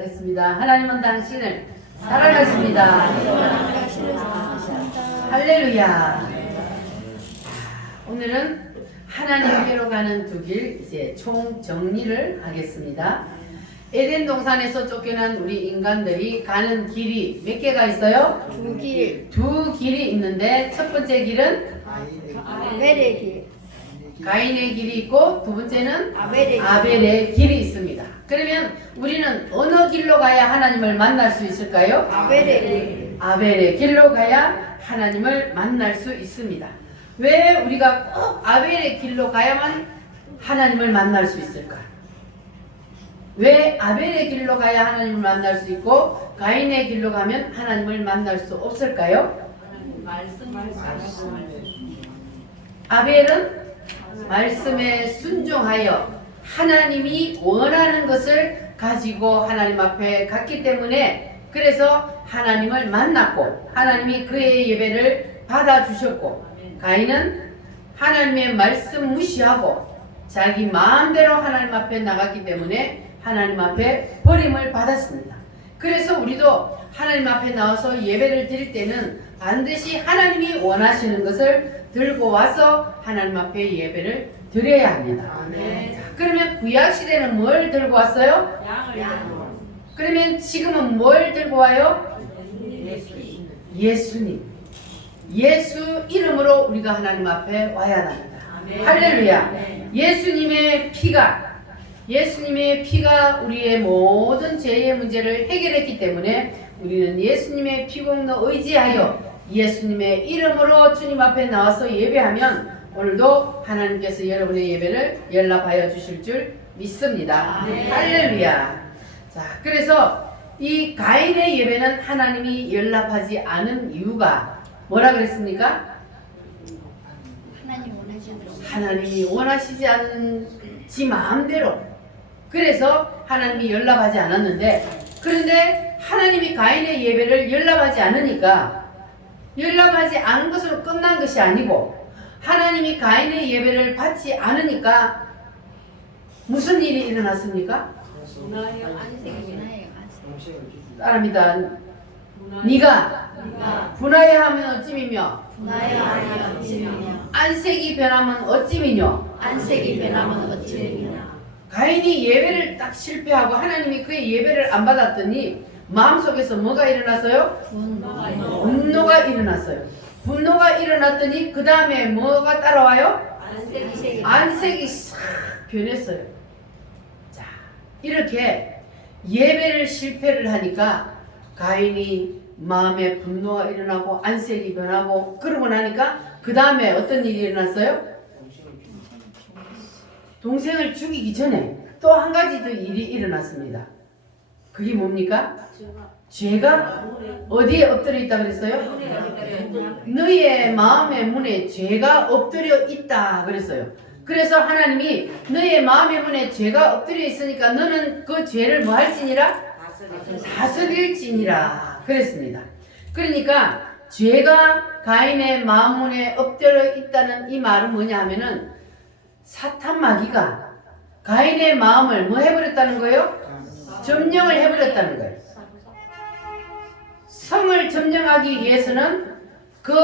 시작하겠습니다. 하나님은 당신을 사랑하십니다. 할렐루야. 오늘은 하나님께로 가는 두 길 이제 총 정리를 하겠습니다. 에덴 동산에서 쫓겨난 우리 인간들이 가는 길이 몇 개가 있어요? 두 길이 있는데 첫 번째 길은 아벨의 길, 가인의 길이 있고 두 번째는 아벨의 아벨의 길이 있습니다. 그러면 우리는 어느 길로 가야 하나님을 만날 수 있을까요? 아벨의 길. 아벨의 길로 가야 하나님을 만날 수 있습니다. 왜 우리가 꼭 아벨의 길로 가야만 하나님을 만날 수 있을까? 왜 아벨의 길로 가야 하나님을 만날 수 있고 가인의 길로 가면 하나님을 만날 수 없을까요? 아벨은 말씀에 순종하여 하나님이 원하는 것을 가지고 하나님 앞에 갔기 때문에 그래서 하나님을 만났고 하나님이 그의 예배를 받아주셨고 가인은 하나님의 말씀 무시하고 자기 마음대로 하나님 앞에 나갔기 때문에 하나님 앞에 버림을 받았습니다. 그래서 우리도 하나님 앞에 나와서 예배를 드릴 때는 반드시 하나님이 원하시는 것을 들고 와서 하나님 앞에 예배를 드려야 합니다. 자, 그러면 구약시대는 뭘 들고 왔어요? 그러면 지금은 뭘 들고 와요? 예수님. 예수 이름으로 우리가 하나님 앞에 와야 합니다. 할렐루야. 예수님의 피가 우리의 모든 죄의 문제를 해결했기 때문에 우리는 예수님의 피공로 의지하여 예수님의 이름으로 주님 앞에 나와서 예배하면 오늘도 하나님께서 여러분의 예배를 연락하여 주실 줄 믿습니다. 할렐루야. 자, 그래서 이 가인의 예배는 하나님이 연락하지 않은 이유가 뭐라 그랬습니까? 하나님이 원하시지 않은 지 마음대로. 그래서 하나님이 연락하지 않았는데 그런데 하나님이 가인의 예배를 연락하지 않으니까 연락하지 않은 것으로 끝난 것이 아니고 하나님이 가인의 예배를 받지 않으니까 무슨 일이 일어났습니까? 따라합니다. 네가 분하여하면 어찌미며 안색이 변하면 어찌미뇨. 가인이 예배를 딱 실패하고 하나님이 그의 예배를 안 받았더니 마음속에서 뭐가 일어났어요? 분노가 일어났어요. 분노가 일어났더니 그 다음에 뭐가 따라와요? 안색이 싹 변했어요. 자, 이렇게 예배를 실패를 하니까 가인이 마음에 분노가 일어나고 안색이 변하고 그러고 나니까 그 다음에 어떤 일이 일어났어요? 동생을 죽이기 전에 또 한 가지 더 일이 일어났습니다. 그게 뭡니까? 죄가 어디에 엎드려 있다 그랬어요? 너희의 마음의 문에 죄가 엎드려 있다 그랬어요. 그래서 하나님이 너희의 마음의 문에 죄가 엎드려 있으니까 너는 그 죄를 뭐 할지니라? 다스릴지니라 그랬습니다. 그러니까 죄가 가인의 마음 문에 엎드려 있다는 이 말은 뭐냐 하면은 사탄 마귀가 가인의 마음을 뭐 해버렸다는 거예요? 점령을 해버렸다는 거예요. 성을 점령하기 위해서는 그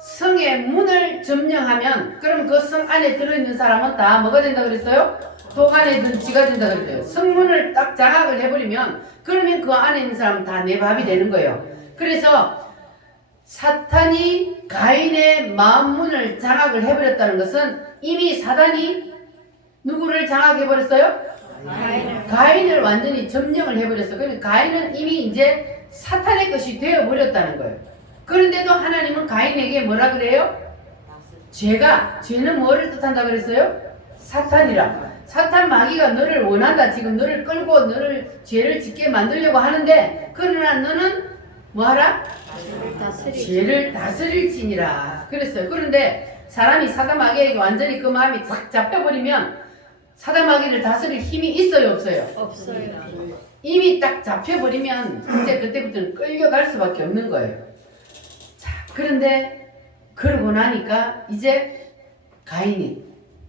성의 문을 점령하면 그럼 그 성 안에 들어있는 사람은 다 뭐가 된다 그랬어요? 독 안에 든 쥐가 된다 그랬어요. 성문을 딱 장악을 해버리면 그러면 그 안에 있는 사람은 다 내 밥이 되는 거예요. 그래서 사탄이 가인의 마음 문을 장악을 해버렸다는 것은 이미 사단이 누구를 장악해버렸어요? 가인을 완전히 점령을 해버렸어요. 그러니까 가인은 이미 이제 사탄의 것이 되어버렸다는 거예요. 그런데도 하나님은 가인에게 뭐라 그래요? 죄는 뭐를 뜻한다 그랬어요? 사탄이라. 사탄 마귀가 너를 원한다. 지금 너를 끌고 너를 죄를 짓게 만들려고 하는데 그러나 너는 뭐하라? 죄를 다스릴지니라 그랬어요. 그런데 사람이 사단 마귀에게 완전히 그 마음이 싹 잡혀버리면 사단 마귀를 다스릴 힘이 있어요 없어요? 없어요. 이미 딱 잡혀버리면 이제 그때부터는 끌려갈 수밖에 없는 거예요. 자, 그런데 그러고 나니까 이제 가인이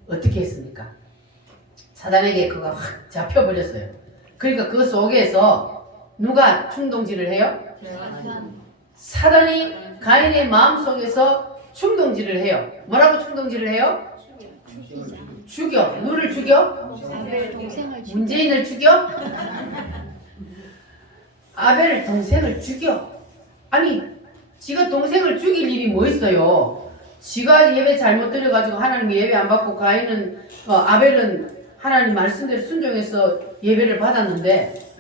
어떻게 했습니까? 사단에게 그가 확 잡혀버렸어요. 그러니까 그 속에서 누가 충동질을 해요? 사단이 가인의 마음속에서 충동질을 해요. 뭐라고 충동질을 해요? 죽여. 누를 죽여? 아벨 동생을 죽여. 문재인을 죽여? 아벨 동생을 죽여. 아니, 지가 동생을 죽일 일이 뭐 있어요? 지가 예배 잘못 드려가지고 하나님 예배 안 받고 가인은 아벨은 하나님 말씀대로 순종해서 예배를 받았는데,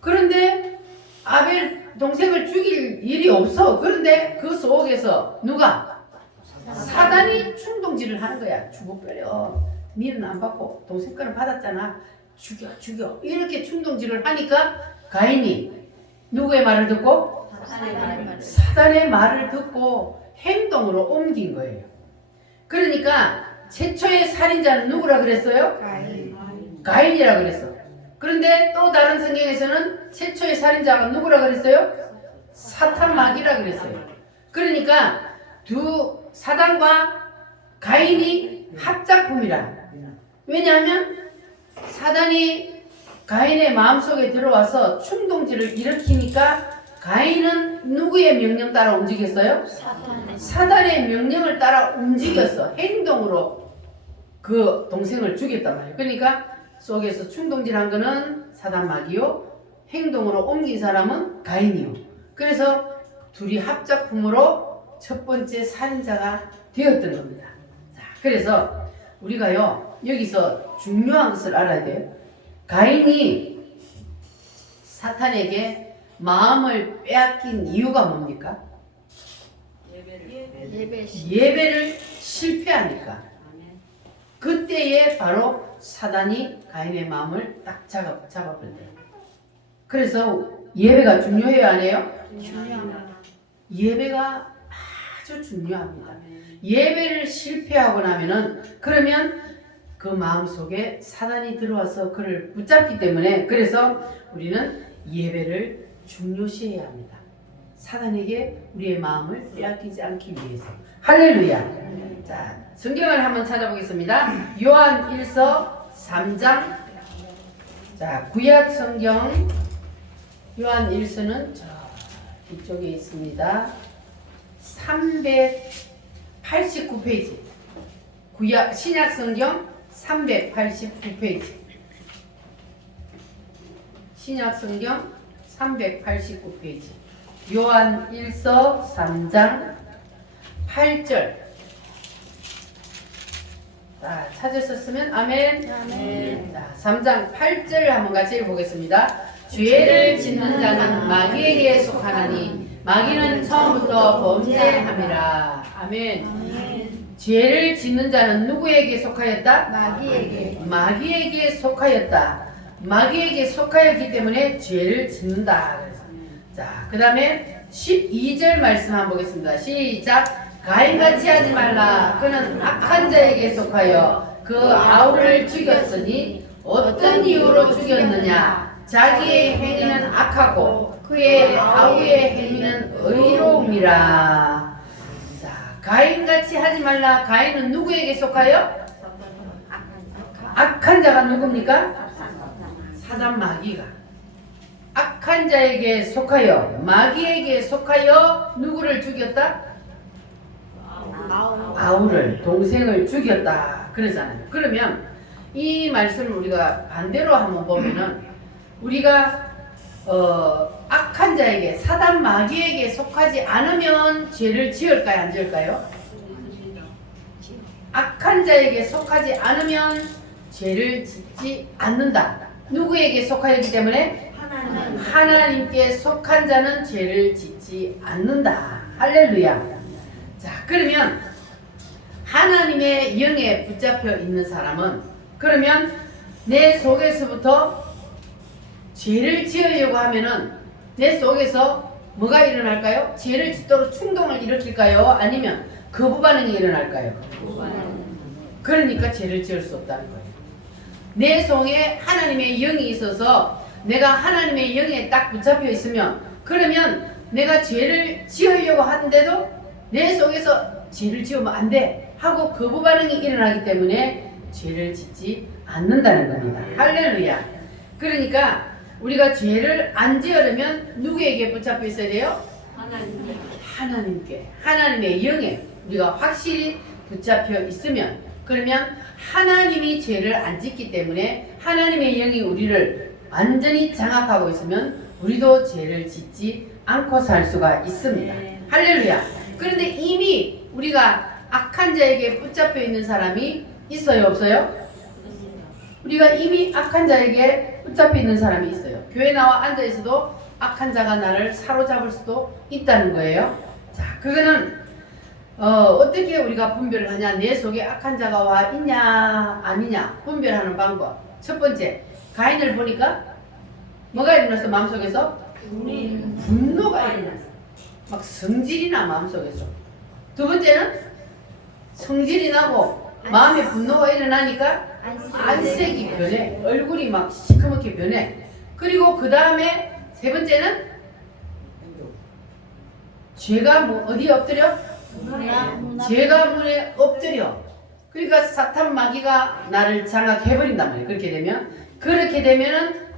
그런데 아벨 동생을 죽일 일이 없어. 그런데 그 속에서 누가? 사단이 충동질을 하는 거야. 죽어버려. 니는 안 받고 동생 거는 받았잖아. 죽여. 이렇게 충동질을 하니까 가인이 누구의 말을 듣고? 사단의 말을 듣고 행동으로 옮긴 거예요. 그러니까 최초의 살인자는 누구라 그랬어요? 가인이라 그랬어. 그런데 또 다른 성경에서는 최초의 살인자가 누구라 그랬어요? 사탄 마귀라 그랬어요. 그러니까 두 사단과 가인이 합작품이라. 왜냐하면 사단이 가인의 마음속에 들어와서 충동질을 일으키니까 가인은 누구의 명령 따라 움직였어요? 사단의 명령을 따라 움직였어. 행동으로 그 동생을 죽였단 말이에요. 그러니까 속에서 충동질한 거는 사단 마귀요, 행동으로 옮긴 사람은 가인이요. 그래서 둘이 합작품으로 첫 번째 살인자가 되었던 겁니다. 자, 그래서 우리가요 여기서 중요한 것을 알아야 돼요. 가인이 사탄에게 마음을 빼앗긴 이유가 뭡니까? 예배를 실패하니까. 그때에 바로 사단이 가인의 마음을 딱 잡아버린대요. 그래서 예배가 중요해요, 안 해요? 중요합니다. 예배가 아주 중요합니다. 예배를 실패하고 나면은 그러면 그 마음속에 사단이 들어와서 그를 붙잡기 때문에, 그래서 우리는 예배를 중요시해야 합니다. 사단에게 우리의 마음을 빼앗기지 않기 위해서. 할렐루야. 자, 성경을 한번 찾아보겠습니다. 요한 1서 3장. 자, 구약 성경 요한 1서는 저 이쪽에 있습니다. 389페이지. 구약 신약 성경 389페이지. 신약 성경 389페이지. 요한 1서 3장 8절. 자, 찾으셨으면 아멘. 아멘. 자, 3장 8절 한번 같이 읽어보겠습니다. 죄를 짓는 자는 마귀에게 속하나니 마귀는 처음부터 범죄함이라. 아멘. 아멘. 죄를 짓는 자는 누구에게 속하였다? 마귀에게. 마귀에게 속하였다. 마귀에게 속하였기 때문에 죄를 짓는다. 자, 그 다음에 12절 말씀 한번 보겠습니다. 시작. 가인같이 하지 말라. 그는 악한 자에게 속하여 그 아우를 죽였으니 어떤 이유로 죽였느냐? 자기의 행위는 악하고 그의 아우의 행위는 의로움이라. 자, 가인같이 하지 말라. 가인은 누구에게 속하여? 악한 자가 누굽니까? 사단 마귀가. 악한 자에게 속하여, 마귀에게 속하여 누구를 죽였다? 아우를, 동생을 죽였다 그러잖아요. 그러면 이 말씀을 우리가 반대로 한번 보면은, 우리가 악한 자에게, 사단 마귀에게 속하지 않으면 죄를 지을까요, 안 지을까요? 악한 자에게 속하지 않으면 죄를 짓지 않는다. 누구에게 속하였기 때문에? 하나님께 속한 자는 죄를 짓지 않는다. 할렐루야. 자, 그러면 하나님의 영에 붙잡혀 있는 사람은, 그러면 내 속에서부터 죄를 지으려고 하면은 내 속에서 뭐가 일어날까요? 죄를 짓도록 충동을 일으킬까요? 아니면 거부 반응이 일어날까요? 그러니까 죄를 지을 수 없다는 거예요. 내 속에 하나님의 영이 있어서 내가 하나님의 영에 딱 붙잡혀 있으면, 그러면 내가 죄를 지으려고 하는데도 내 속에서 죄를 지으면 안 돼 하고 거부 반응이 일어나기 때문에 죄를 짓지 않는다는 겁니다. 할렐루야. 그러니까 우리가 죄를 안 지으려면 누구에게 붙잡혀 있어야 돼요? 하나님. 하나님께, 하나님의 영에 우리가 확실히 붙잡혀 있으면, 그러면 하나님이 죄를 안 짓기 때문에 하나님의 영이 우리를 완전히 장악하고 있으면 우리도 죄를 짓지 않고 살 수가 있습니다. 네. 할렐루야. 그런데 이미 우리가 악한 자에게 붙잡혀 있는 사람이 있어요, 없어요? 우리가 이미 악한 자에게 붙잡혀 있는 사람이 있어요. 교회 나와 앉아 있어도 악한 자가 나를 사로잡을 수도 있다는 거예요. 자, 그거는 어떻게 우리가 분별을 하냐? 내 속에 악한 자가 와 있냐 아니냐 분별하는 방법. 첫 번째, 가인을 보니까 뭐가 일어났어? 마음속에서 분노가 일어났어. 막 성질이 나, 마음속에서. 두 번째는 성질이 나고 마음에 분노가 일어나니까 안색이 변해. 얼굴이 막 시커멓게 변해. 그리고 그 다음에 세 번째는 죄가 어디에 엎드려? 죄가 문에 엎드려. 그러니까 사탄 마귀가 나를 장악해버린단 말이에요. 그렇게 되면은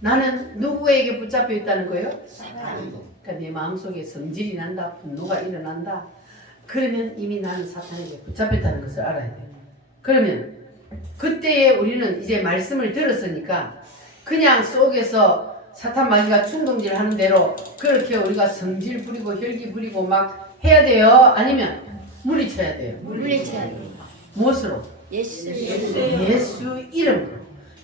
나는 누구에게 붙잡혀 있다는 거예요? 그러니까 내 마음속에 성질이 난다, 분노가 일어난다. 그러면 이미 나는 사탄에게 붙잡혔다는 것을 알아야 돼요. 그러면 그때에 우리는 이제 말씀을 들었으니까 그냥 속에서 사탄 마귀가 충동질 하는 대로 그렇게 우리가 성질 부리고 혈기 부리고 막 해야 돼요? 아니면 물리쳐야 돼요? 물리쳐야 돼. 무엇으로? 예수. 예수 이름으로.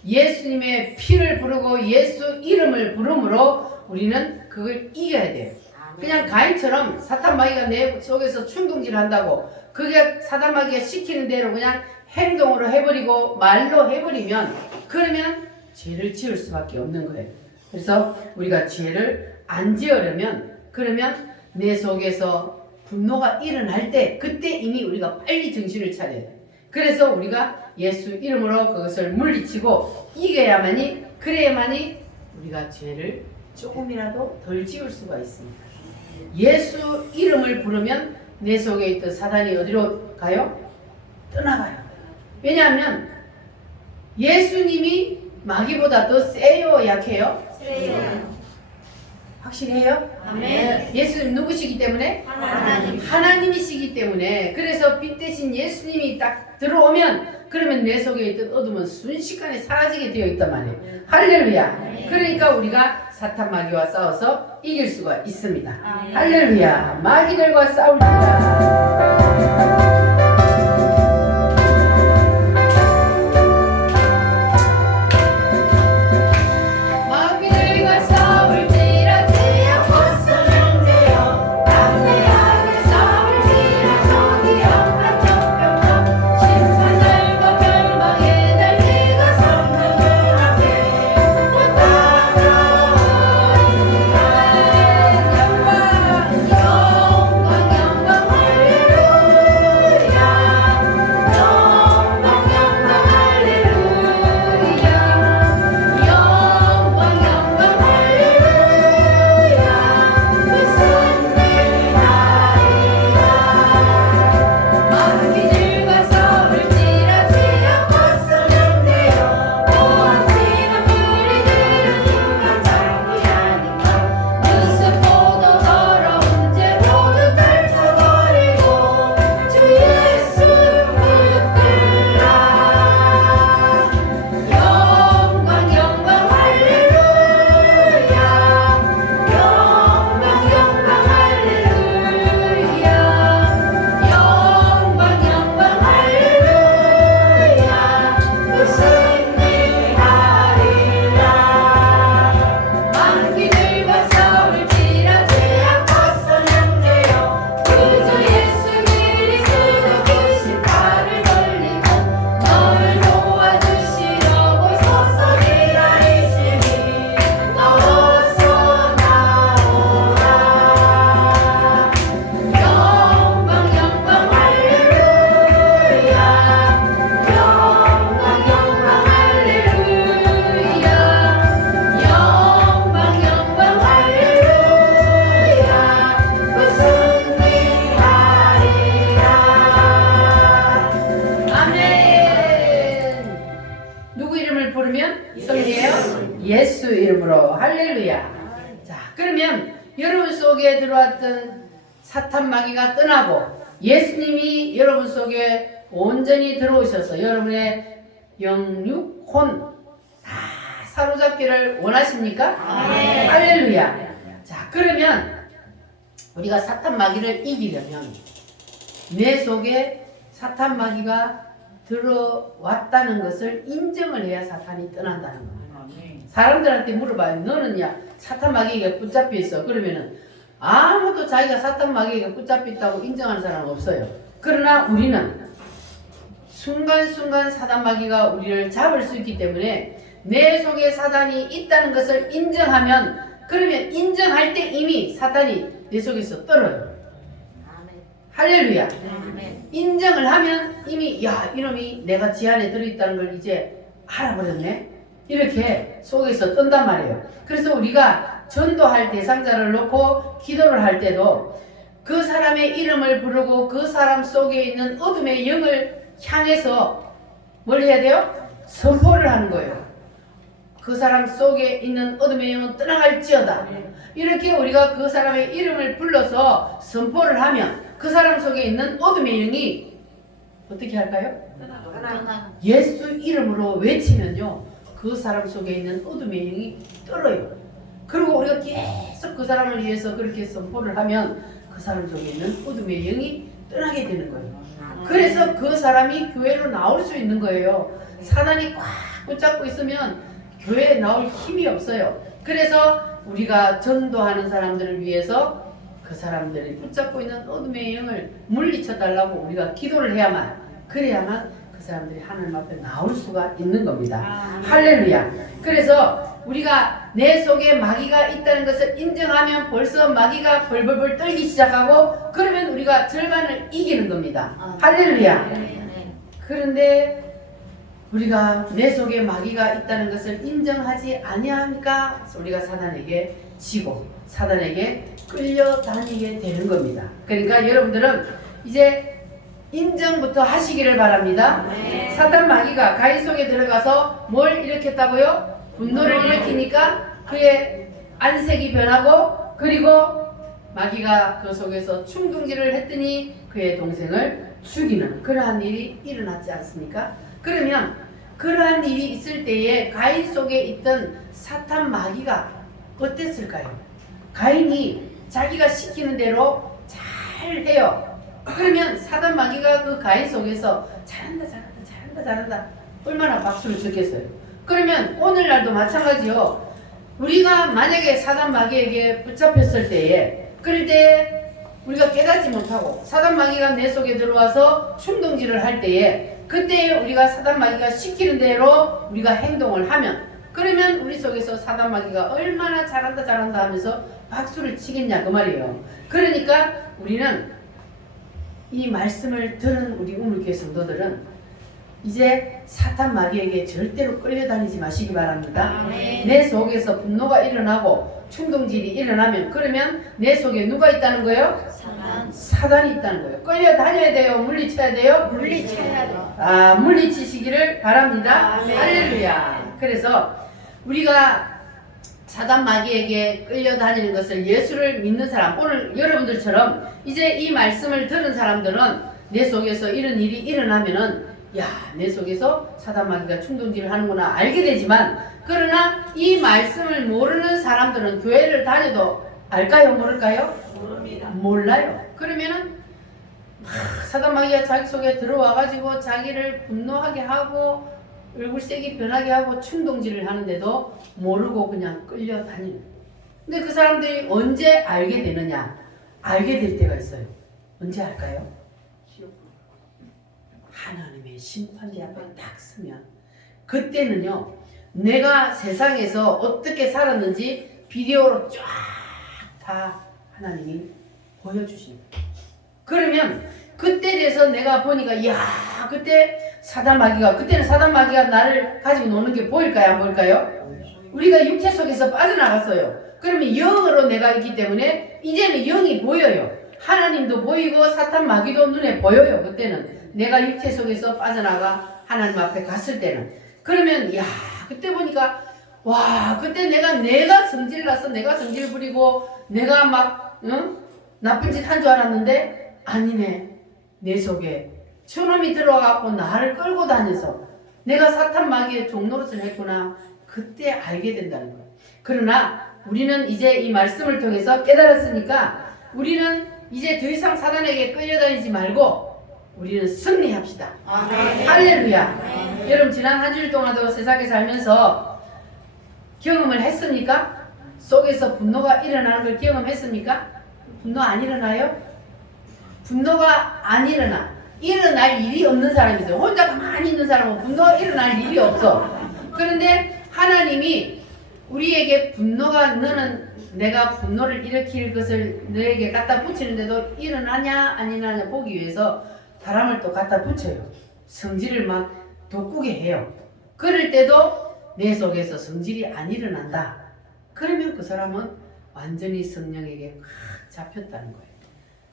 예수님의 피를 부르고 예수 이름을 부름으로 우리는 그걸 이겨야 돼요. 그냥 가인처럼 사탄 마귀가 내 속에서 충동질 한다고 그게 사탄 마귀가 시키는 대로 그냥 행동으로 해버리고 말로 해버리면 그러면 죄를 지을 수밖에 없는 거예요. 그래서 우리가 죄를 안 지으려면 그러면 내 속에서 분노가 일어날 때 그때 이미 우리가 빨리 정신을 차려야 돼요. 그래서 우리가 예수 이름으로 그것을 물리치고 이겨야만이 그래야만이 우리가 죄를 조금이라도 덜 지을 수가 있습니다. 예수 이름을 부르면 내 속에 있던 사단이 어디로 가요? 떠나가요. 왜냐하면 예수님이 마귀보다 더 세요, 약해요? 세요. 확실해요? 아멘. 예수님 누구시기 때문에? 하나님. 하나님이시기 때문에. 그래서 빛 대신 예수님이 딱 들어오면 그러면 내 속에 있던 어둠은 순식간에 사라지게 되어 있단 말이에요. 할렐루야. 그러니까 우리가 사탄 마귀와 싸워서 이길 수가 있습니다. 할렐루야. 마귀들과 싸울지라. 부르면 성이에요? 예수 이름으로. 할렐루야. 자, 그러면 여러분 속에 들어왔던 사탄 마귀가 떠나고 예수님이 여러분 속에 온전히 들어오셔서 여러분의 영육, 혼 다 사로잡기를 원하십니까? 할렐루야. 자, 그러면 우리가 사탄 마귀를 이기려면 내 속에 사탄 마귀가 들어왔다는 것을 인정을 해야 사탄이 떠난다는 거예요. 사람들한테 물어봐요. 너는 야 사탄 마귀에게 붙잡혀 있어. 그러면은 아무도 자기가 사탄 마귀에게 붙잡혀 있다고 인정하는 사람은 없어요. 그러나 우리는 순간순간 사탄 마귀가 우리를 잡을 수 있기 때문에 내 속에 사탄이 있다는 것을 인정하면, 그러면 인정할 때 이미 사탄이 내 속에서 떨어요. 할렐루야. 인정을 하면 이미 야 이놈이 내가 지 안에 들어있다는 걸 이제 알아버렸네, 이렇게 속에서 뜬단 말이에요. 그래서 우리가 전도할 대상자를 놓고 기도를 할 때도 그 사람의 이름을 부르고 그 사람 속에 있는 어둠의 영을 향해서 뭘 해야 돼요? 선포를 하는 거예요. 그 사람 속에 있는 어둠의 영은 떠나갈지어다. 이렇게 우리가 그 사람의 이름을 불러서 선포를 하면 그 사람 속에 있는 어둠의 영이 어떻게 할까요? 예수 이름으로 외치면요 그 사람 속에 있는 어둠의 영이 떨어요. 그리고 우리가 계속 그 사람을 위해서 그렇게 선포를 하면 그 사람 속에 있는 어둠의 영이 떠나게 되는 거예요. 그래서 그 사람이 교회로 나올 수 있는 거예요. 사단이 꽉 붙잡고 있으면 교회에 나올 힘이 없어요. 그래서 우리가 전도하는 사람들을 위해서 그 사람들이 붙잡고 있는 어둠의 영을 물리쳐 달라고 우리가 기도를 해야만, 그래야만 그 사람들이 하나님 앞에 나올 수가 있는 겁니다. 할렐루야. 그래서 우리가 내 속에 마귀가 있다는 것을 인정하면 벌써 마귀가 벌벌벌 떨기 시작하고, 그러면 우리가 절반을 이기는 겁니다. 할렐루야. 그런데 우리가 내 속에 마귀가 있다는 것을 인정하지 아니하니까 우리가 사단에게 지고 사단에게 끌려다니게 되는 겁니다. 그러니까 여러분들은 이제 인정부터 하시기를 바랍니다. 사단 마귀가 가인 속에 들어가서 뭘 일으켰다고요? 분노를 일으키니까 그의 안색이 변하고, 그리고 마귀가 그 속에서 충동질을 했더니 그의 동생을 죽이는 그러한 일이 일어났지 않습니까? 그러면 그러한 일이 있을 때에 가인 속에 있던 사탄 마귀가 어땠을까요? 가인이 자기가 시키는 대로 잘 해요. 그러면 사단 마귀가 그 가인 속에서 잘한다 얼마나 박수를 쳤겠어요. 그러면 오늘날도 마찬가지요. 우리가 만약에 사단 마귀에게 붙잡혔을 때에, 그럴 때 우리가 깨닫지 못하고 사단 마귀가 내 속에 들어와서 충동질을 할 때에, 그때 우리가 사단 마귀가 시키는 대로 우리가 행동을 하면, 그러면 우리 속에서 사단 마귀가 얼마나 잘한다 하면서 박수를 치겠냐 그 말이에요. 그러니까 우리는 이 말씀을 들은 우리 우물교회 성도들은 이제 사탄 마귀에게 절대로 끌려다니지 마시기 바랍니다. 내 속에서 분노가 일어나고 충동질이 일어나면, 그러면 내 속에 누가 있다는 거예요? 사단이 있다는 거예요. 끌려다녀야 돼요? 물리쳐야 돼요? 물리쳐야 돼요. 물리치시기를 바랍니다. 할렐루야. 그래서 우리가 사단 마귀에게 끌려다니는 것을, 예수를 믿는 사람, 오늘 여러분들처럼 이제 이 말씀을 들은 사람들은 내 속에서 이런 일이 일어나면은 야, 내 속에서 사단 마귀가 충동질을 하는구나 알게 되지만, 그러나 이 말씀을 모르는 사람들은 교회를 다녀도 알까요? 모를까요? 모릅니다. 몰라요. 그러면은 사단 마귀가 자기 속에 들어와가지고 자기를 분노하게 하고 얼굴색이 변하게 하고 충동질을 하는데도 모르고 그냥 끌려다니는. 근데 그 사람들이 언제 알게 되느냐? 알게 될 때가 있어요. 언제 알까요? 하나님의 심판대 앞에 딱 서면, 그때는요 내가 세상에서 어떻게 살았는지 비디오로 쫙 다 하나님이 보여주십니다. 그러면 그때 돼서 내가 보니까 야 그때 사단 마귀가, 그때는 사단 마귀가 나를 가지고 노는 게 보일까요? 안 보일까요? 우리가 육체 속에서 빠져나갔어요. 그러면 영으로 내가 있기 때문에 이제는 영이 보여요. 하나님도 보이고 사탄 마귀도 눈에 보여요. 그때는 내가 육체 속에서 빠져나가 하나님 앞에 갔을 때는. 그러면 야 그때 보니까 와, 그때 내가 성질 나서 내가 성질 부리고 내가 막 나쁜 짓 한 줄 알았는데 아니네. 내 속에 저놈이 들어와갖고 나를 끌고 다녀서 내가 사탄 마귀의 종노릇을 했구나. 그때 알게 된다는 거예요. 그러나 우리는 이제 이 말씀을 통해서 깨달았으니까 우리는 이제 더 이상 사단에게 끌려다니지 말고 우리는 승리합시다. 할렐루야. 여러분 지난 한 주일 동안도 세상에 살면서 경험을 했습니까? 속에서 분노가 일어나는 걸 경험했습니까? 분노 안 일어나요? 분노가 안 일어날 일이 없는 사람이 있어요. 혼자 가만히 있는 사람은 분노가 일어날 일이 없어. 그런데 하나님이 우리에게 분노가 너는 내가 분노를 일으킬 것을 너에게 갖다 붙이는데도 일어나냐 안 일어나냐 보기 위해서 사람을 또 갖다 붙여요. 성질을 막 돋구게 해요. 그럴 때도 내 속에서 성질이 안 일어난다. 그러면 그 사람은 완전히 성령에게 확 잡혔다는 거예요.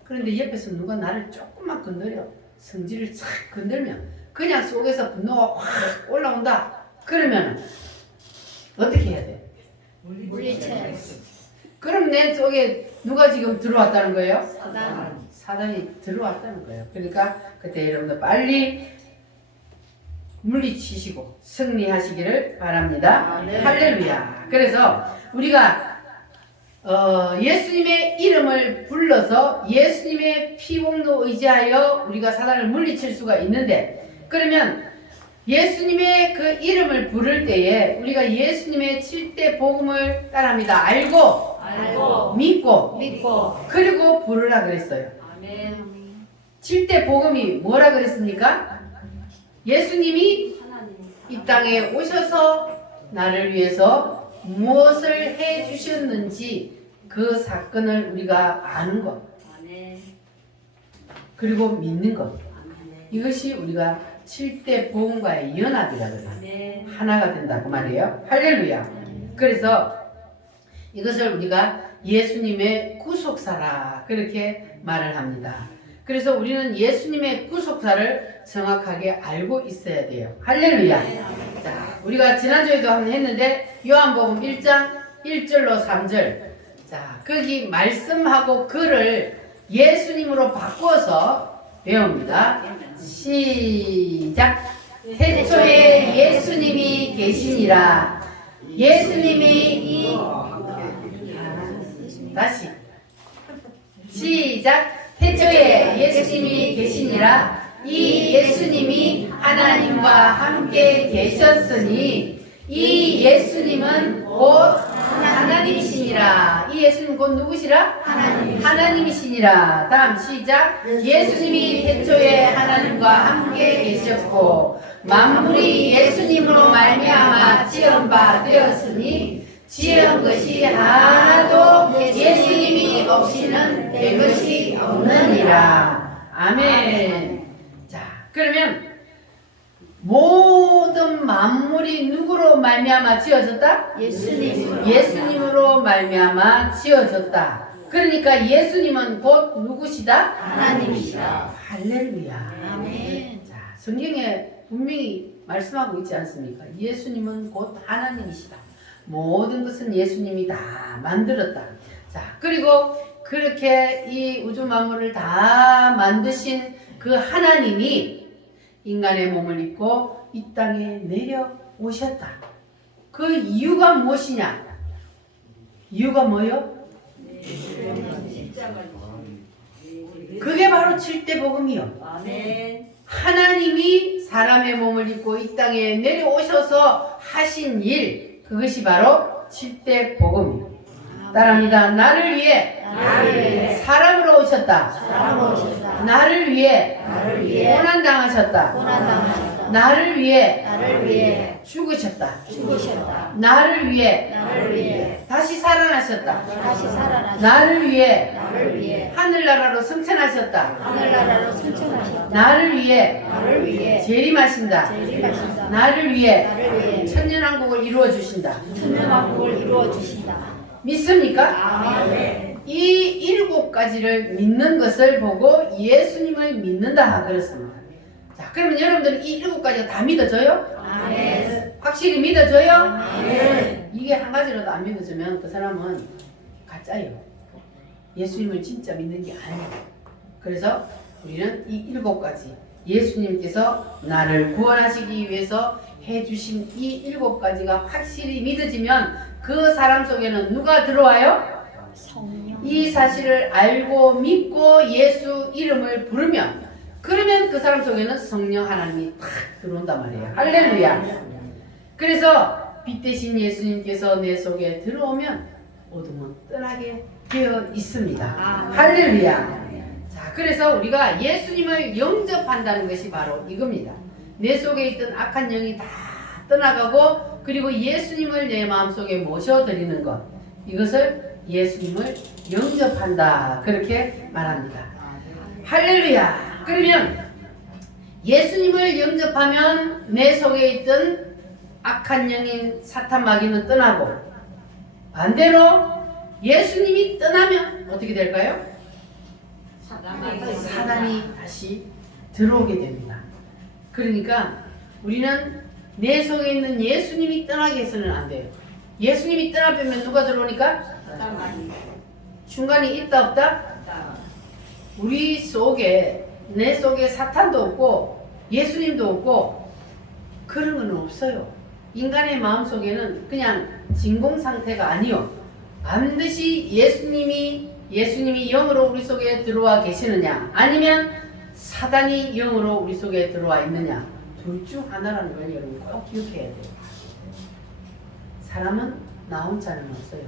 그런데 옆에서 누가 나를 조금만 건드려 성질을 싹 건들면 그냥 속에서 분노가 확 올라온다. 그러면 어떻게 해야 돼? 물리쳐야 그럼 내 속에 누가 지금 들어왔다는 거예요? 사단. 사단이 들어왔다는 거예요. 그러니까 그때 여러분들 빨리 물리치시고 승리하시기를 바랍니다. 네. 할렐루야. 그래서 우리가 예수님의 이름을 불러서 예수님의 피복로 의지하여 우리가 사단을 물리칠 수가 있는데, 그러면 예수님의 그 이름을 부를 때에 우리가 예수님의 7대 복음을 따라합니다. 알고 믿고 그리고 부르라 그랬어요. 아멘. 7대 복음이 뭐라 그랬습니까? 예수님이 이 땅에 오셔서 나를 위해서 무엇을 해 주셨는지 그 사건을 우리가 아는 것, 아멘. 그리고 믿는 것, 아멘. 이것이 우리가 7대 복음과의 연합이라 그래요. 아멘. 하나가 된다고 말이에요. 할렐루야. 그래서 이것을 우리가 예수님의 구속사라 그렇게 말을 합니다. 그래서 우리는 예수님의 구속사를 정확하게 알고 있어야 돼요. 할렐루야. 자, 우리가 지난주에도 한번 했는데 요한복음 1장 1절로 3절, 자, 거기 말씀하고 글을 예수님으로 바꿔서 배웁니다. 시작. 태초에 예수님이 계시니라. 예수님이 다시 시작. 태초에 예수님이 계시니라. 이 예수님이 하나님과 함께 계셨으니 이 예수님은 곧 하나님이시니라. 이 예수님 곧 누구시라? 하나님이시니라. 다음 시작. 예수님이 태초에 하나님과 함께 계셨고 만물이 예수님으로 말미암아 지은 바 되었으니 지은 것이 하나도 예수님이 없이는 된 것이 없느니라. 아멘. 자, 그러면 모든 만물이 누구로 말미암아 지어졌다? 예수님으로 말미암아 지어졌다. 그러니까 예수님은 곧 누구시다? 하나님이시다. 할렐루야. 아멘. 자, 성경에 분명히 말씀하고 있지 않습니까? 예수님은 곧 하나님이시다. 모든 것은 예수님이 다 만들었다. 자, 그리고 그렇게 이 우주 만물을 다 만드신 그 하나님이 인간의 몸을 입고 이 땅에 내려오셨다. 그 이유가 무엇이냐? 이유가 뭐요? 그게 바로 7대 복음이요. 아멘. 하나님이 사람의 몸을 입고 이 땅에 내려오셔서 하신 일, 그것이 바로 7대 복음이요. 따라합니다. 나를 위해 사람으로 오셨다. 나를 위해 고난당하셨다. 나를 위해 죽으셨다. 나를 위해 다시 살아나셨다. 나를 위해 하늘나라로 승천하셨다. 나를 위해 재림하신다. 나를 위해 천년왕국을 이루어 주신다. 믿습니까? 이 7가지를 믿는 것을 보고 예수님을 믿는다 그랬습니다. 자, 그러면 여러분들은 이 7가지가 다 믿어져요? 아멘. 확실히 믿어져요? 네. 이게 한 가지라도 안 믿어지면 그 사람은 가짜예요. 예수님을 진짜 믿는 게 아니에요. 그래서 우리는 이 7가지 예수님께서 나를 구원하시기 위해서 해주신 이 7가지가 확실히 믿어지면 그 사람 속에는 누가 들어와요? 성령. 이 사실을 알고 믿고 예수 이름을 부르면 그러면 그 사람 속에는 성령 하나님이 탁 들어온단 말이에요. 할렐루야. 그래서 빛 대신 예수님께서 내 속에 들어오면 어둠은 떠나게 되어 있습니다. 할렐루야. 자, 그래서 우리가 예수님을 영접한다는 것이 바로 이겁니다. 내 속에 있던 악한 영이 다 떠나가고 그리고 예수님을 내 마음속에 모셔드리는 것, 이것을 예수님을 영접한다, 그렇게 말합니다. 할렐루야. 그러면 예수님을 영접하면 내 속에 있던 악한 영인 사탄 마귀는 떠나고, 반대로 예수님이 떠나면 어떻게 될까요? 사단이 다시 들어오게 됩니다. 그러니까 우리는 내 속에 있는 예수님이 떠나게 해서는 안 돼요. 예수님이 떠나면 누가 들어오니까? 중간이 있다 없다? 우리 속에, 내 속에 사탄도 없고 예수님도 없고 그런 건 없어요. 인간의 마음 속에는 그냥 진공 상태가 아니요, 반드시 예수님이 영으로 우리 속에 들어와 계시느냐, 아니면 사단이 영으로 우리 속에 들어와 있느냐, 둘 중 하나라는 걸 여러분 꼭 기억해야 돼요. 사람은 나 혼자는 없어요.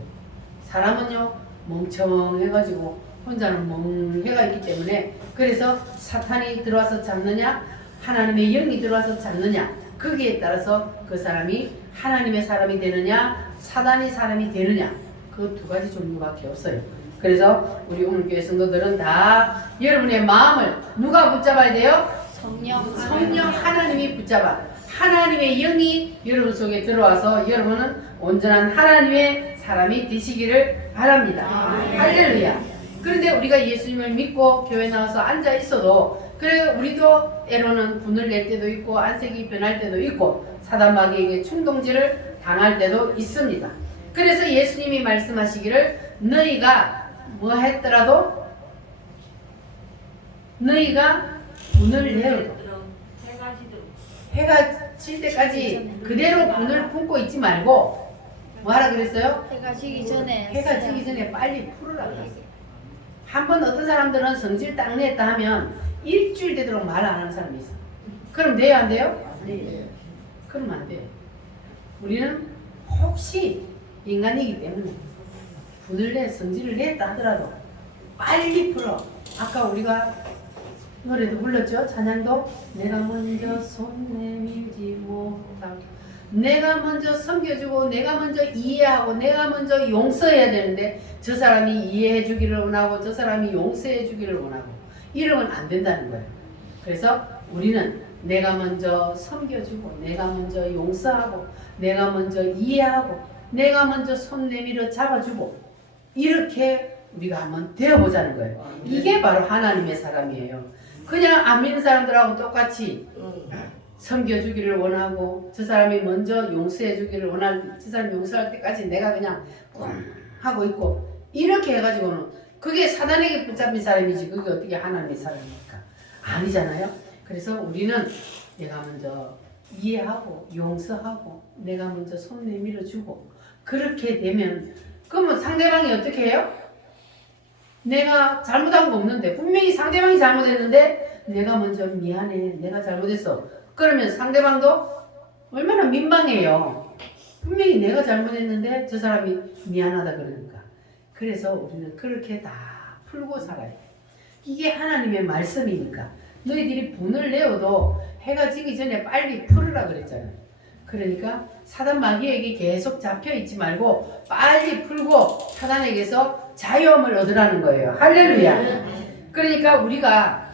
사람은요 멍청해가지고 혼자는 멍해가 있기 때문에, 그래서 사탄이 들어와서 잡느냐 하나님의 영이 들어와서 잡느냐, 거기에 따라서 그 사람이 하나님의 사람이 되느냐 사단의 사람이 되느냐, 그 2가지 종류밖에 없어요. 그래서 우리 오늘 교회 성도들은 다 여러분의 마음을 누가 붙잡아야 돼요? 성령 하나님이 붙잡아, 하나님의 영이 여러분 속에 들어와서 여러분은 온전한 하나님의 사람이 되시기를 바랍니다. 할렐루야. 그런데 우리가 예수님을 믿고 교회 나와서 앉아 있어도, 그래 우리도 때로는 분을 낼 때도 있고 안색이 변할 때도 있고 사단 마귀에게 충동질을 당할 때도 있습니다. 그래서 예수님이 말씀하시기를 너희가 뭐 했더라도, 너희가 분을 내어도 해가 질 때까지 그대로 분을 품고 있지 말고 뭐하라 그랬어요? 해가 지기 전에. 해가 지기 전에 빨리 풀으라 그랬어요. 한번 어떤 사람들은 성질 딱 냈다 하면 일주일 되도록 말 안 하는 사람이 있어. 그럼 돼요 안 돼요? 네. 그러면 안 돼요. 우리는 혹시 인간이기 때문에 분을 내 성질을 냈다 하더라도 빨리 풀어. 아까 우리가 노래도 불렀죠? 찬양도 내가 먼저 손 내밀지 못하고, 내가 먼저 섬겨주고 내가 먼저 이해하고 내가 먼저 용서해야 되는데 저 사람이 이해해 주기를 원하고 저 사람이 용서해 주기를 원하고 이러면 안 된다는 거예요. 그래서 우리는 내가 먼저 섬겨주고 내가 먼저 용서하고 내가 먼저 이해하고 내가 먼저 손 내밀어 잡아주고 이렇게 우리가 한번 되어보자는 거예요. 이게 바로 하나님의 사람이에요. 그냥 안 믿는 사람들하고 똑같이 섬겨주기를 원하고 저 사람이 먼저 용서해주기를 원하는, 저 사람이 용서할 때까지 내가 그냥 하고 있고 이렇게 해가지고는 그게 사단에게 붙잡힌 사람이지 그게 어떻게 하나님의 사람입니까? 아니잖아요. 그래서 우리는 내가 먼저 이해하고 용서하고 내가 먼저 손 내밀어주고 그렇게 되면, 그러면 상대방이 어떻게 해요? 내가 잘못한 거 없는데, 분명히 상대방이 잘못했는데 내가 먼저 미안해, 내가 잘못했어. 그러면 상대방도 얼마나 민망해요. 분명히 내가 잘못했는데 저 사람이 미안하다 그러니까. 그래서 우리는 그렇게 다 풀고 살아요. 이게 하나님의 말씀이니까. 너희들이 분을 내어도 해가 지기 전에 빨리 풀으라 그랬잖아요. 그러니까 사단 마귀에게 계속 잡혀 있지 말고 빨리 풀고 사단에게서 자유함을 얻으라는 거예요. 할렐루야. 그러니까 우리가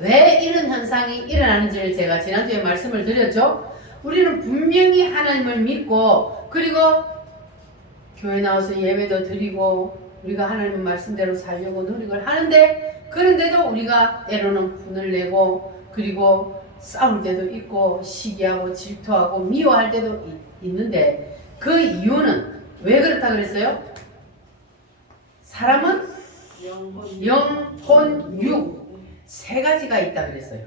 왜 이런 현상이 일어나는지를 제가 지난주에 말씀을 드렸죠. 우리는 분명히 하나님을 믿고 그리고 교회 나와서 예배도 드리고 우리가 하나님 말씀대로 살려고 노력을 하는데, 그런데도 우리가 때로는 분을 내고 그리고 싸울 때도 있고 시기하고 질투하고 미워할 때도 있는데 그 이유는 왜 그렇다 그랬어요? 사람은 영, 혼, 육 세 가지가 있다 그랬어요.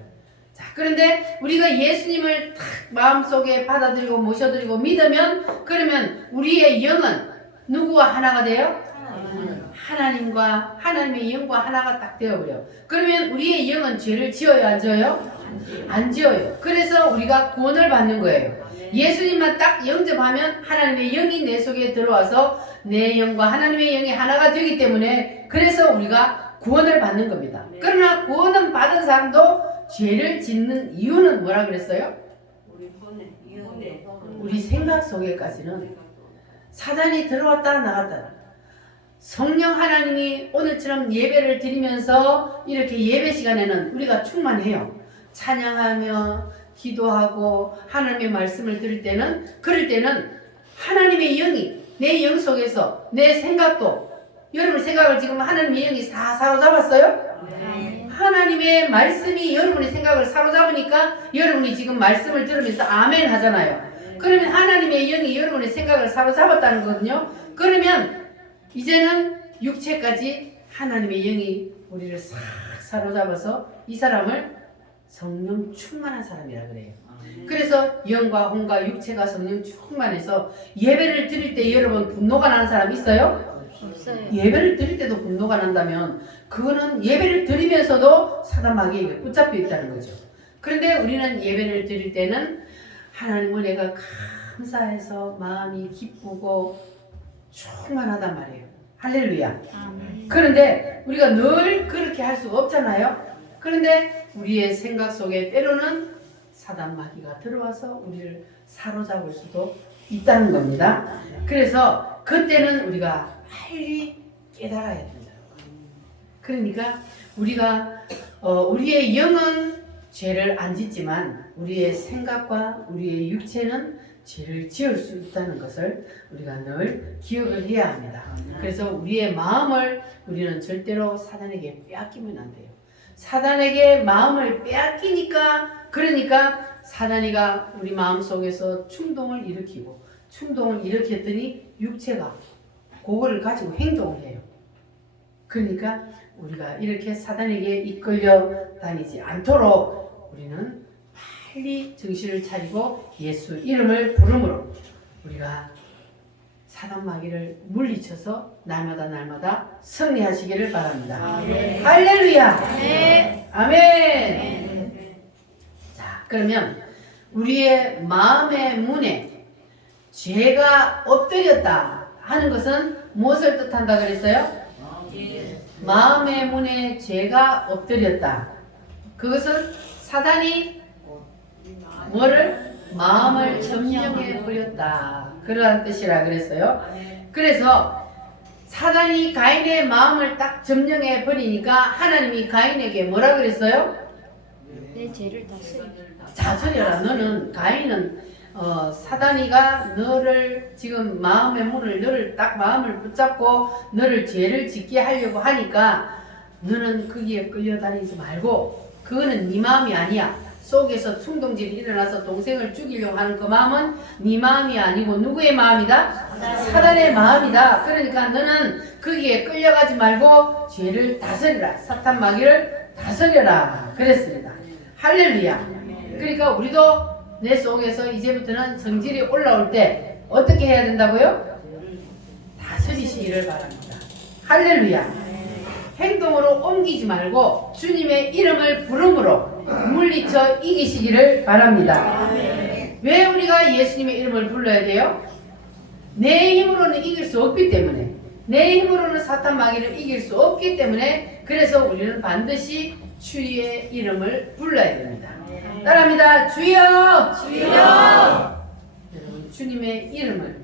자, 그런데 우리가 예수님을 탁 마음속에 받아들이고 모셔드리고 믿으면 그러면 우리의 영은 누구와 하나가 돼요? 하나님과 하나님의 영과 하나가 딱 되어버려. 그러면 우리의 영은 죄를 지어요, 안 지어요? 안 지어요. 그래서 우리가 구원을 받는 거예요. 예수님만 딱 영접하면 하나님의 영이 내 속에 들어와서 내 영과 하나님의 영이 하나가 되기 때문에 그래서 우리가 구원을 받는 겁니다. 그러나 구원은 받은 사람도 죄를 짓는 이유는 뭐라 그랬어요? 우리 생각 속에까지는 사단이 들어왔다 나갔다. 성령 하나님이 오늘처럼 예배를 드리면서 이렇게 예배 시간에는 우리가 충만해요. 찬양하며 기도하고 하나님의 말씀을 들을 때는 그럴 때는 하나님의 영이 내 영 속에서 내 생각도 여러분 생각을 지금 하나님의 영이 다 사로잡았어요? 네. 하나님의 말씀이 여러분의 생각을 사로잡으니까 여러분이 지금 말씀을 들으면서 아멘 하잖아요. 그러면 하나님의 영이 여러분의 생각을 사로잡았다는 거거든요. 그러면 이제는 육체까지 하나님의 영이 우리를 싹 사로잡아서 이 사람을 성령 충만한 사람이라 그래요. 그래서 영과 혼과 육체가 성령 충만해서 예배를 드릴 때 여러분 분노가 나는 사람 있어요? 없어요. 예배를 드릴 때도 분노가 난다면 그거는 예배를 드리면서도 사단 마귀에게 붙잡혀 있다는 거죠. 그런데 우리는 예배를 드릴 때는 하나님을 내가 감사해서 마음이 기쁘고 충만하단 말이에요. 할렐루야. 아멘. 그런데 우리가 늘 그렇게 할 수가 없잖아요. 그런데 우리의 생각 속에 때로는 사단 마귀가 들어와서 우리를 사로잡을 수도 있다는 겁니다. 그래서 그때는 우리가 빨리 깨달아야 된다. 그러니까 우리가 우리의 영은 죄를 안 짓지만 우리의 생각과 우리의 육체는 죄를 지을 수 있다는 것을 우리가 늘 기억을 해야 합니다. 그래서 우리의 마음을 우리는 절대로 사단에게 빼앗기면 안 돼요. 사단에게 마음을 빼앗기니까 그러니까 사단이가 우리 마음 속에서 충동을 일으키고 충동을 일으켰더니 육체가 그거를 가지고 행동을 해요. 그러니까 우리가 이렇게 사단에게 이끌려 다니지 않도록 우리는 빨리 정신을 차리고 예수 이름을 부름으로 우리가 사단 마귀를 물리쳐서 날마다 승리하시기를 바랍니다. 아멘. 할렐루야. 네. 아멘. 자, 그러면 우리의 마음의 문에 죄가 엎드렸다 하는 것은 무엇을 뜻한다 그랬어요? 마음의 문에 죄가 엎드렸다. 그것은 사단이 뭐를? 마음을 점령해 버렸다. 그러한 뜻이라 그랬어요. 그래서 사단이 가인의 마음을 딱 점령해 버리니까 하나님이 가인에게 뭐라 그랬어요? 내 죄를 다스려. 다스려라. 너는 가인은 사단이가 너를 지금 마음의 문을 너를 딱 마음을 붙잡고 너를 죄를 짓게 하려고 하니까 너는 거기에 끌려다니지 말고 그거는 네 마음이 아니야. 속에서 충동질이 일어나서 동생을 죽이려고 하는 그 마음은 네 마음이 아니고 누구의 마음이다? 사단의 마음이다. 그러니까 너는 거기에 끌려가지 말고 죄를 다스리라. 사탄 마귀를 다스려라. 그랬습니다. 할렐루야. 그러니까 우리도 내 속에서 이제부터는 성질이 올라올 때 어떻게 해야 된다고요? 다스리시기를 바랍니다. 할렐루야. 행동으로 옮기지 말고 주님의 이름을 부름으로 물리쳐 이기시기를 바랍니다. 왜 우리가 예수님의 이름을 불러야 돼요? 내 힘으로는 이길 수 없기 때문에, 내 힘으로는 사탄 마귀를 이길 수 없기 때문에 그래서 우리는 반드시 주의 이름을 불러야 됩니다. 따라합니다. 주여! 주여! 여러분 주님의 이름을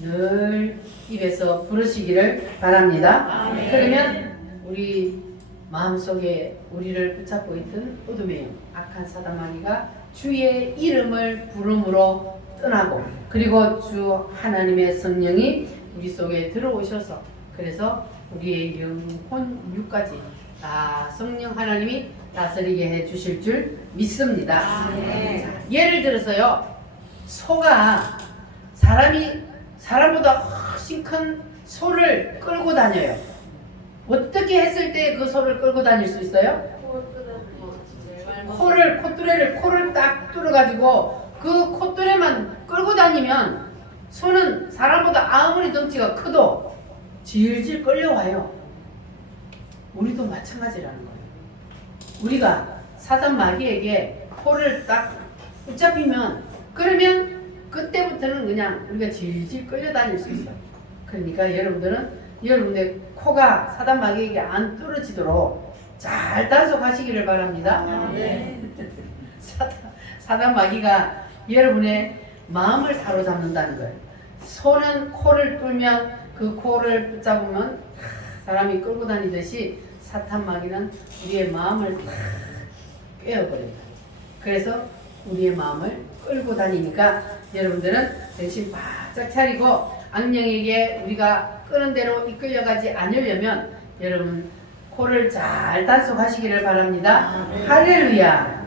늘 입에서 부르시기를 바랍니다. 그러면 우리 마음속에 우리를 붙잡고 있던 어둠의 악한 사단 마귀가 주의 이름을 부름으로 떠나고 그리고 주 하나님의 성령이 우리 속에 들어오셔서 그래서 우리의 영혼 육까지 다 성령 하나님이 다스리게 해 주실 줄 믿습니다. 자, 예를 들어서요, 소가 사람보다 훨씬 큰 소를 끌고 다녀요. 어떻게 했을 때 그 소를 끌고 다닐 수 있어요? 코를 딱 뚫어가지고 그 콧뚜레만 끌고 다니면 소는 사람보다 아무리 덩치가 커도 질질 끌려와요. 우리도 마찬가지라는 거예요. 우리가 사단 마귀에게 코를 딱 붙잡히면 그러면 그때부터는 그냥 우리가 질질 끌려다닐 수 있어요. 그러니까 여러분의 코가 사단 마귀에게 안 뚫어지도록 잘 단속하시기를 바랍니다. 사단 마귀가 여러분의 마음을 사로잡는다는 거예요. 소는 코를 뚫면 그 코를 붙잡으면 사람이 끌고 다니듯이 사탄 마귀는 우리의 마음을 꿰어버립니다. 그래서 우리의 마음을 끌고 다니니까 여러분들은 정신 바짝 차리고 악령에게 우리가 끄는 대로 이끌려가지 않으려면 여러분 코를 잘 단속하시기를 바랍니다. 할렐루야.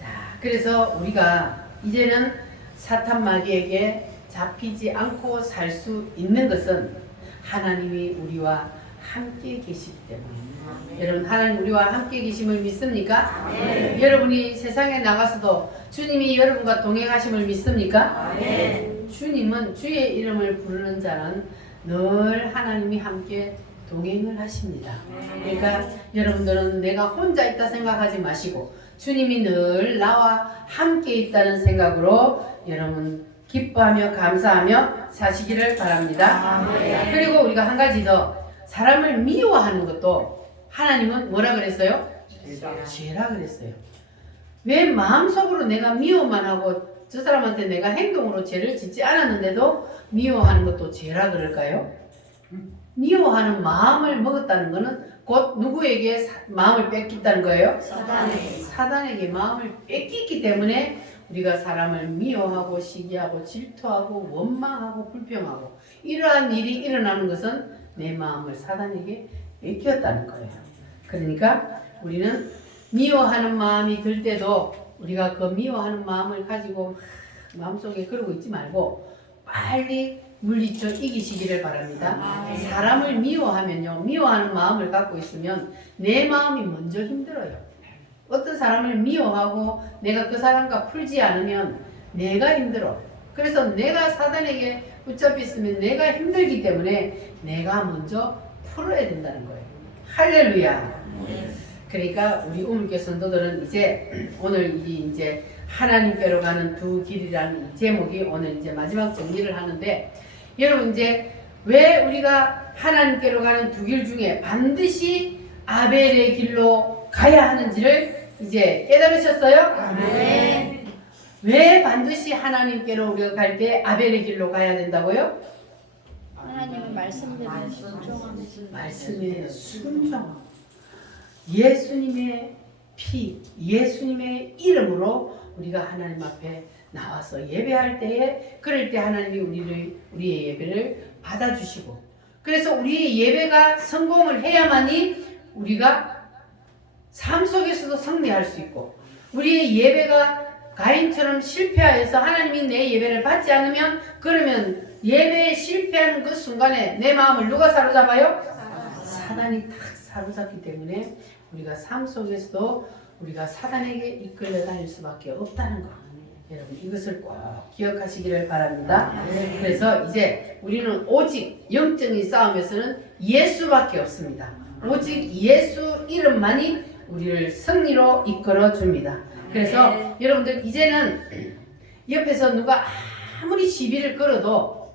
자, 그래서 우리가 이제는 사탄 마귀에게 잡히지 않고 살 수 있는 것은 하나님이 우리와 함께 계시기 때문에. 여러분, 하나님 우리와 함께 계심을 믿습니까? 여러분이 세상에 나가서도 주님이 여러분과 동행하심을 믿습니까? 주님은 주의 이름을 부르는 자는 늘 하나님이 함께 동행을 하십니다. 그러니까 여러분들은 내가 혼자 있다 생각하지 마시고 주님이 늘 나와 함께 있다는 생각으로 여러분 기뻐하며 감사하며 사시기를 바랍니다. 그리고 우리가 한 가지 더, 사람을 미워하는 것도 하나님은 뭐라 그랬어요? 죄라 그랬어요. 왜 마음속으로 내가 미워만 하고 저 사람한테 내가 행동으로 죄를 짓지 않았는데도 미워하는 것도 죄라 그럴까요? 미워하는 마음을 먹었다는 것은 곧 누구에게 마음을 뺏겼다는 거예요? 사단에게 마음을 뺏겼기 때문에 우리가 사람을 미워하고 시기하고 질투하고 원망하고 불평하고 이러한 일이 일어나는 것은 내 마음을 사단에게 뺏겼다는 거예요. 그러니까 우리는 미워하는 마음이 들 때도 우리가 그 미워하는 마음을 가지고 마음속에 그러고 있지 말고 빨리 물리쳐 이기시기를 바랍니다. 사람을 미워하면요, 미워하는 마음을 갖고 있으면 내 마음이 먼저 힘들어요. 어떤 사람을 미워하고 내가 그 사람과 풀지 않으면 내가 힘들어. 그래서 내가 사단에게 붙잡혀 있으면 내가 힘들기 때문에 내가 먼저 풀어야 된다는 거예요. 할렐루야. 그러니까 우리 우물교 성도들은 이제 오늘 이제 하나님께로 가는 두 길이라는 제목이 오늘 이제 마지막 정리를 하는데, 여러분 이제 왜 우리가 하나님께로 가는 두 길 중에 반드시 아벨의 길로 가야 하는지를 이제 깨달으셨어요? 네. 왜 반드시 하나님께로 우리가 갈 때 아벨의 길로 가야 된다고요? 하나님의 말씀대로 순종하면서 말씀에 순종. 예수님의 피, 예수님의 이름으로 우리가 하나님 앞에 나와서 예배할 때에, 그럴 때 하나님이 우리의 예배를 받아주시고, 그래서 우리의 예배가 성공을 해야만이 우리가 삶 속에서도 승리할 수 있고, 우리의 예배가 가인처럼 실패하여서 하나님이 내 예배를 받지 않으면, 그러면 예배에 실패하는 그 순간에 내 마음을 누가 사로잡아요? 사단이 탁 사로잡기 때문에 우리가 삶 속에서도 우리가 사단에게 이끌려 다닐 수밖에 없다는 거. 여러분 이것을 꼭 기억하시기를 바랍니다. 그래서 이제 우리는 오직 영적인 싸움에서는 예수밖에 없습니다. 오직 예수 이름만이 우리를 승리로 이끌어 줍니다. 그래서 여러분들 이제는 옆에서 누가 아무리 시비를 걸어도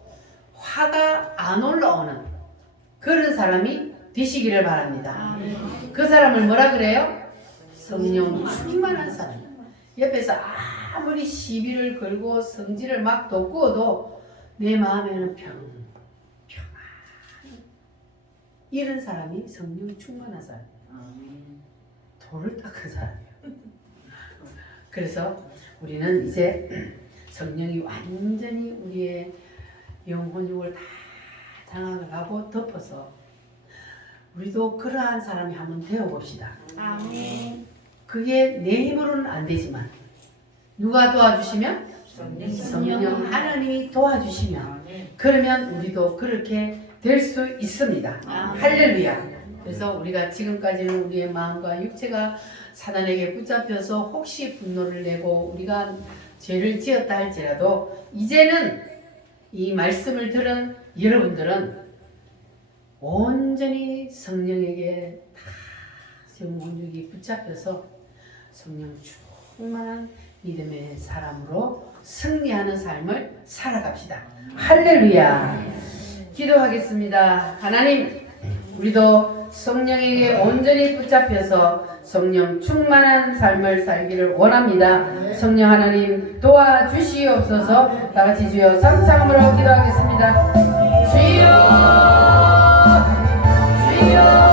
화가 안 올라오는 그런 사람이 되시기를 바랍니다. 그 사람을 뭐라 그래요? 성령 충만한 사람. 옆에서 아무리 시비를 걸고 성질을 막 돋구어도 내 마음에는 평안. 이런 사람이 성령 충만한 사람이에요. 돌을 닦은 사람이에요. 그래서 우리는 이제 성령이 완전히 우리의 영혼육을 다 장악을 하고 덮어서 우리도 그러한 사람이 한번 되어봅시다. 아멘. 그게 내 힘으로는 안 되지만 누가 도와주시면? 성령 하나님이 도와주시면 그러면 우리도 그렇게 될 수 있습니다. 아멘. 할렐루야. 그래서 우리가 지금까지는 우리의 마음과 육체가 사단에게 붙잡혀서 혹시 분노를 내고 우리가 죄를 지었다 할지라도 이제는 이 말씀을 들은 여러분들은 온전히 성령에게 다 지금 온전히 붙잡혀서 성령 충만한 믿음의 사람으로 승리하는 삶을 살아갑시다. 할렐루야. 기도하겠습니다. 하나님, 우리도 성령에게 온전히 붙잡혀서 성령 충만한 삶을 살기를 원합니다. 성령 하나님 도와주시옵소서. 다 같이 주여 삼창으로 기도하겠습니다. 주여, 주여.